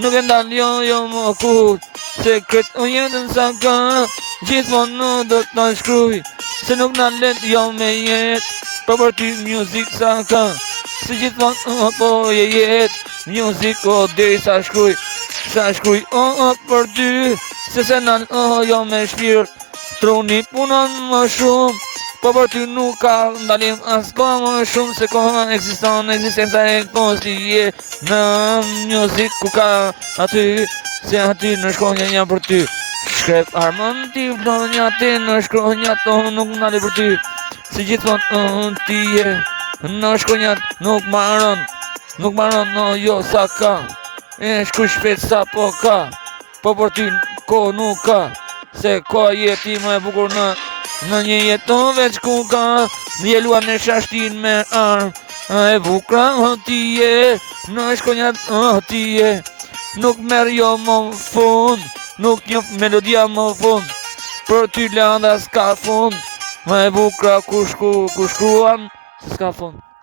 nuk e ndal jo më kur. Sekret o jetën sa ka, gjithmonë nuk do t'na shkruj, se nuk na let jo me jet, po për ty music sa ka, se gjithmonë po je jet, music o deri sa shkruj për ty, se se na jo me shpirt, truni punon më shumë, po për ty nuk ka ndalim as koha më shumë, se koha ekziston, ekzistenca e kohës i je në music ku ka aty, se aty në shkronja një për ty. Shkrep armën ti vlonja ti në shkronja tonë nuk ndali për ty, se gjithmonë ti je në shkronjat nuk maron no jo sa ka, e shkruj shpet sa po ka, po për ty ko nuk ka, se ko jeti më e bukur në një jeton veç ku ka, mjelua në shashtin me armë, e bukra ti je, në shkronjat ti je, nuk merr jo më fund, nuk njof melodia më fund, për ty landa s'ka fund, më e bukra ku shkruan s'ka fund.